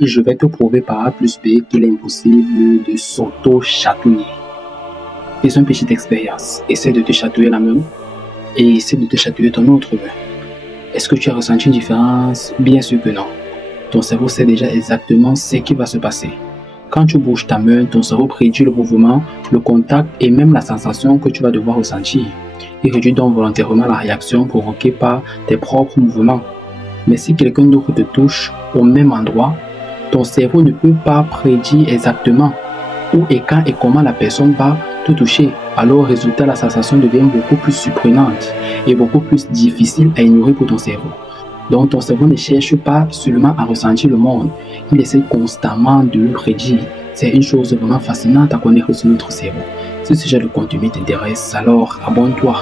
et je vais te prouver par A plus B qu'il est impossible de s'auto-chatouiller. Fais une petite expérience. Essaie de te chatouiller la main et essaie de te chatouiller ton autre main. Est-ce que tu as ressenti une différence? Bien sûr que non. Ton cerveau sait déjà exactement ce qui va se passer. Quand tu bouges ta main, ton cerveau prédit le mouvement, le contact et même la sensation que tu vas devoir ressentir. Il réduit donc volontairement la réaction provoquée par tes propres mouvements. Mais si quelqu'un d'autre te touche au même endroit, ton cerveau ne peut pas prédire exactement où et quand et comment la personne va te toucher. Alors, résultat, la sensation devient beaucoup plus surprenante et beaucoup plus difficile à ignorer pour ton cerveau. Donc, ton cerveau ne cherche pas seulement à ressentir le monde, il essaie constamment de le prédire. C'est une chose vraiment fascinante à connaître sur notre cerveau. Si ce genre de contenu t'intéresse, alors abonne-toi.